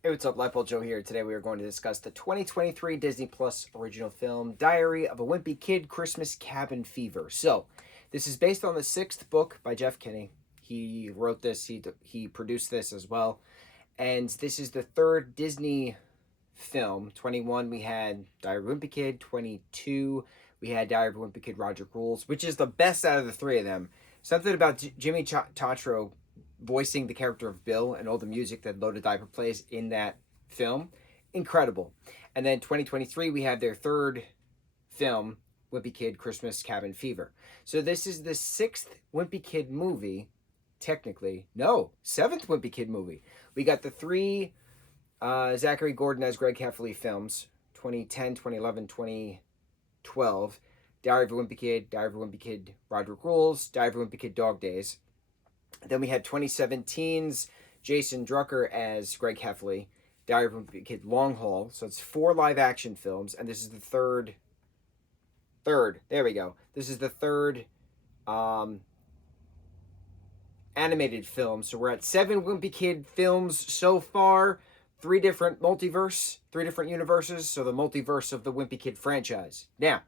Hey, what's up? Lightboltjoe here. Today we are going to discuss the 2023 Disney Plus original film, Diary of a Wimpy Kid, Christmas Cabin Fever. So, this is based on the sixth book by Jeff Kinney. He wrote this, he produced this as well. And this is the third Disney film. 21, we had Diary of a Wimpy Kid. 22, we had Diary of a Wimpy Kid, Roger Rules, which is the best out of the three of them. Something about Jimmy Tatro voicing the character of Bill and all the music that Loaded Diaper plays in that film, incredible. And then 2023, we had their third film, Wimpy Kid Christmas Cabin Fever. So this is the sixth Wimpy Kid movie, technically. No, seventh Wimpy Kid movie. We got the three Zachary Gordon as Greg Heffley films, 2010, 2011, 2012. Diary of a Wimpy Kid, Diary of a Wimpy Kid, Roderick Rules, Diary of a Wimpy Kid, Dog Days. Then we had 2017's Jason Drucker as Greg Heffley, Diary of a Wimpy Kid, Long Haul. So it's 4 live action films, and this is the third. There we go. This is the third animated film. So we're at 7 Wimpy Kid films so far. 3 different multiverse, 3 different universes. So the multiverse of the Wimpy Kid franchise. Now,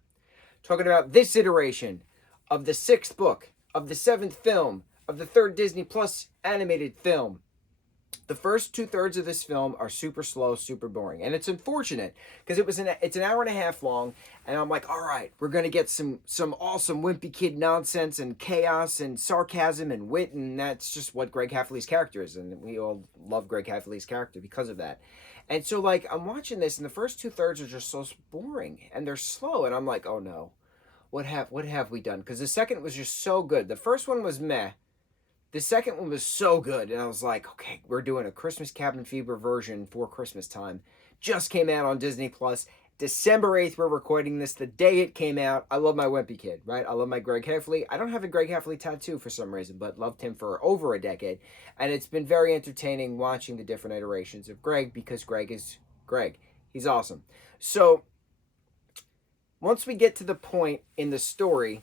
talking about this iteration of the 6th book, of the 7th film, of the 3rd Disney Plus animated film. The first 2/3 of this film are super slow, super boring, and it's unfortunate because it's an hour and a half long, and I'm like, all right, we're gonna get some awesome Wimpy Kid nonsense and chaos and sarcasm and wit, and that's just what Greg Heffley's character is, and we all love Greg Heffley's character because of that. And so, like, I'm watching this, and the first 2/3 are just so boring and they're slow, and I'm like, oh no, what have we done? Because the second was just so good. The first one was meh. The second one was so good, and I was like, okay, we're doing a Christmas Cabin Fever version for Christmas time. Just came out on Disney Plus. December 8th, we're recording this. The day it came out, I love my Wimpy Kid, right? I love my Greg Heffley. I don't have a Greg Heffley tattoo for some reason, but loved him for over a decade. And it's been very entertaining watching the different iterations of Greg because Greg is Greg. He's awesome. So, once we get to the point in the story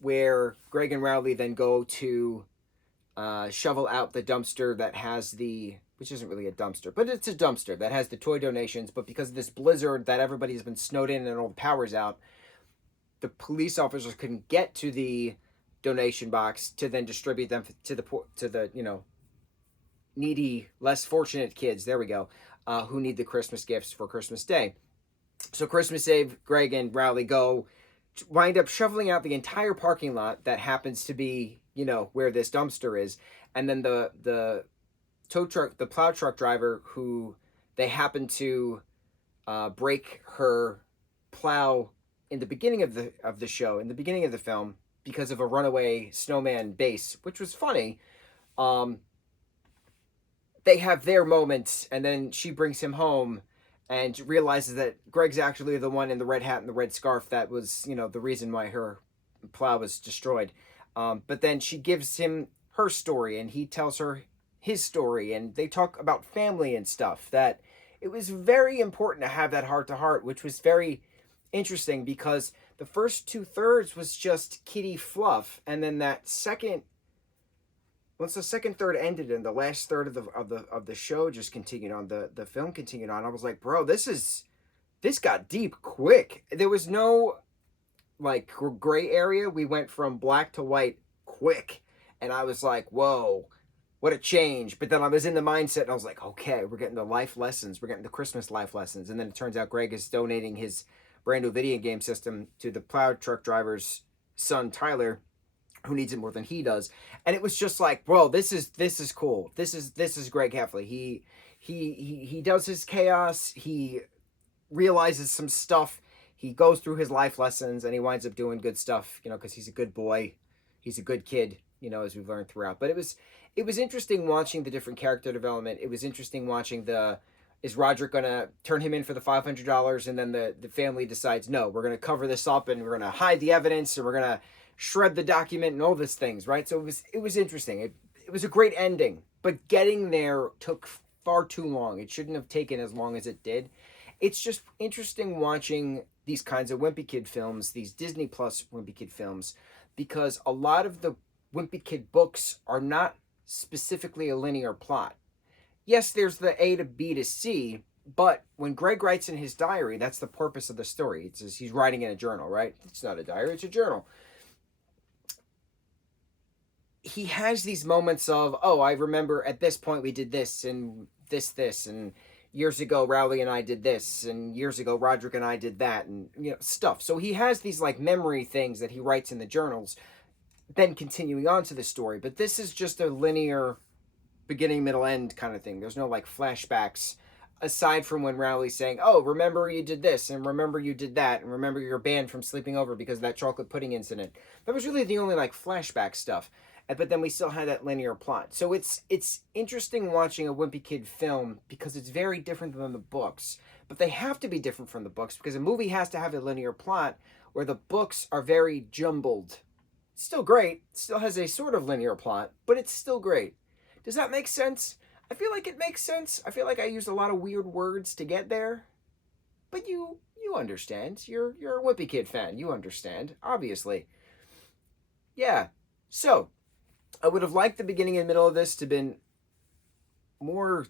where Greg and Rowley then go to shovel out the dumpster that has which isn't really a dumpster, but it's a dumpster that has the toy donations. But because of this blizzard that everybody's been snowed in and all the power's out, the police officers couldn't get to the donation box to then distribute them to the needy, less fortunate kids. There we go, who need the Christmas gifts for Christmas Day. So Christmas Eve, Greg and Rowley wind up shoveling out the entire parking lot that happens to be, where this dumpster is. And then the plow truck driver, who they happen to break her plow in the beginning of the show, in the beginning of the film, because of a runaway snowman base, which was funny. They have their moments, and then she brings him home and realizes that Greg's actually the one in the red hat and the red scarf that was, the reason why her plow was destroyed. But then she gives him her story, and he tells her his story, and they talk about family and stuff. That it was very important to have that heart-to-heart, which was very interesting because the first 2/3 was just kiddie fluff, and then once the second third ended and the last third of the show just continued on, the film continued on, I was like, bro, this got deep quick. There was no like gray area. We went from black to white quick, and I was like, whoa, what a change. But then I was in the mindset, and I was like, okay, we're getting the life lessons, we're getting the Christmas life lessons. And then it turns out Greg is donating his brand new video game system to the plow truck driver's son Tyler, who needs it more than he does. And it was just like, bro, this is cool. This is Greg Heffley. He does his chaos. He realizes some stuff. He goes through his life lessons, and he winds up doing good stuff, because he's a good boy. He's a good kid, as we've learned throughout. But it was interesting watching the different character development. It was interesting watching is Roger going to turn him in for the $500, and then the family decides, no, we're going to cover this up, and we're going to hide the evidence, and we're going to shred the document and all these things, right? So it was interesting. It was a great ending, but getting there took far too long. It shouldn't have taken as long as it did. It's just interesting watching these kinds of Wimpy Kid films, these Disney Plus Wimpy Kid films, because a lot of the Wimpy Kid books are not specifically a linear plot. yes, there's the A to B to C, but when Greg writes in his diary, that's the purpose of the story. It's just, he's writing in a journal, right? It's not a diary, it's a journal. He has these moments of, oh, I remember at this point we did this and this, and years ago Rowley and I did this, and years ago Roderick and I did that, and stuff. So he has these like memory things that he writes in the journals, then continuing on to the story. But this is just a linear beginning, middle, end kind of thing. There's no like flashbacks aside from when Rowley's saying, oh, remember you did this, and remember you did that, and remember you're banned from sleeping over because of that chocolate pudding incident. That was really the only like flashback stuff. But then we still had that linear plot. So it's interesting watching a Wimpy Kid film because it's very different than the books. But they have to be different from the books because a movie has to have a linear plot where the books are very jumbled. It's still great. It still has a sort of linear plot, but it's still great. Does that make sense? I feel like it makes sense. I feel like I used a lot of weird words to get there. But you understand. You're a Wimpy Kid fan. You understand, obviously. Yeah. So I would have liked the beginning and middle of this to have been more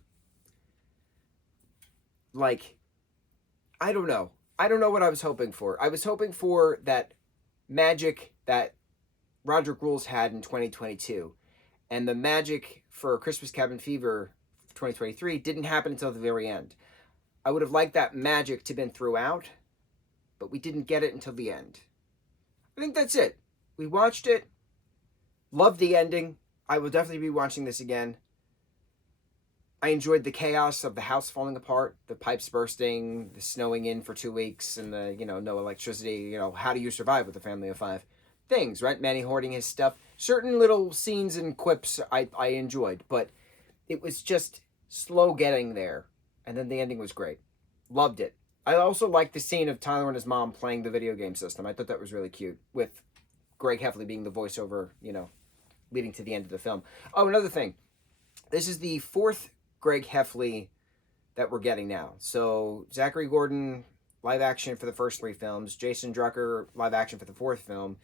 like, I don't know. I don't know what I was hoping for. I was hoping for that magic that Roderick Rules had in 2022. And the magic for Christmas Cabin Fever 2023 didn't happen until the very end. I would have liked that magic to have been throughout, but we didn't get it until the end. I think that's it. We watched it. Loved the ending. I will definitely be watching this again. I enjoyed the chaos of the house falling apart, the pipes bursting, the snowing in for 2 weeks, and the, no electricity. How do you survive with a family of 5? Things, right? Manny hoarding his stuff. Certain little scenes and quips I enjoyed, but it was just slow getting there. And then the ending was great. Loved it. I also liked the scene of Tyler and his mom playing the video game system. I thought that was really cute, with Greg Heffley being the voiceover, leading to the end of the film. Oh, another thing. This is the 4th Greg Heffley that we're getting now. So Zachary Gordon, live action for the first 3 films. Jason Drucker, live action for the 4th film.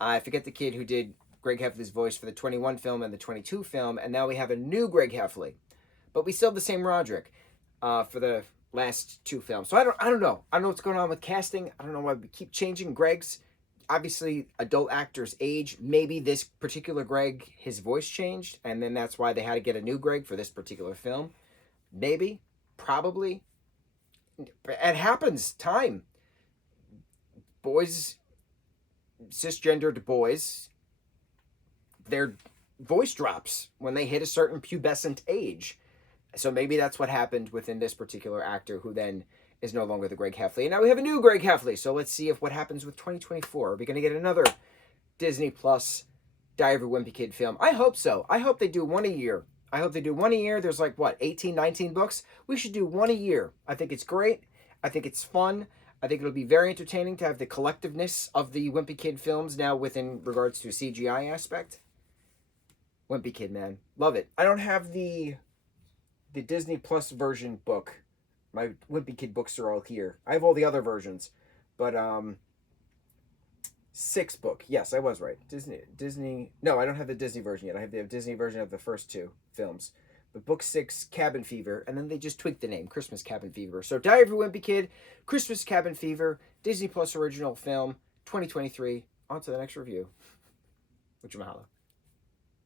I forget the kid who did Greg Heffley's voice for the 21 film and the 22 film. And now we have a new Greg Heffley. But we still have the same Roderick for the last 2 films. So I don't know. I don't know what's going on with casting. I don't know why we keep changing Greg's. Obviously, adult actors age. Maybe this particular Greg, his voice changed, and then that's why they had to get a new Greg for this particular film. Maybe. Probably. It happens. Time. Boys, cisgendered boys, their voice drops when they hit a certain pubescent age. So maybe that's what happened within this particular actor who then is no longer the Greg Heffley. And now we have a new Greg Heffley. So let's see what happens with 2024. Are we going to get another Disney Plus Diary of a Wimpy Kid film? I hope so. I hope they do one a year. There's like, 18, 19 books? We should do one a year. I think it's great. I think it's fun. I think it'll be very entertaining to have the collectiveness of the Wimpy Kid films now within regards to CGI aspect. Wimpy Kid, man. Love it. I don't have the Disney Plus version book. My Wimpy Kid books are all here. I have all the other versions. But, 6 book. Yes, I was right. Disney. No, I don't have the Disney version yet. I have the Disney version of the first 2 films. But book 6, Cabin Fever. And then they just tweaked the name, Christmas Cabin Fever. So Diary of a Wimpy Kid, Christmas Cabin Fever, Disney Plus original film, 2023. On to the next review. Mucho mahalo.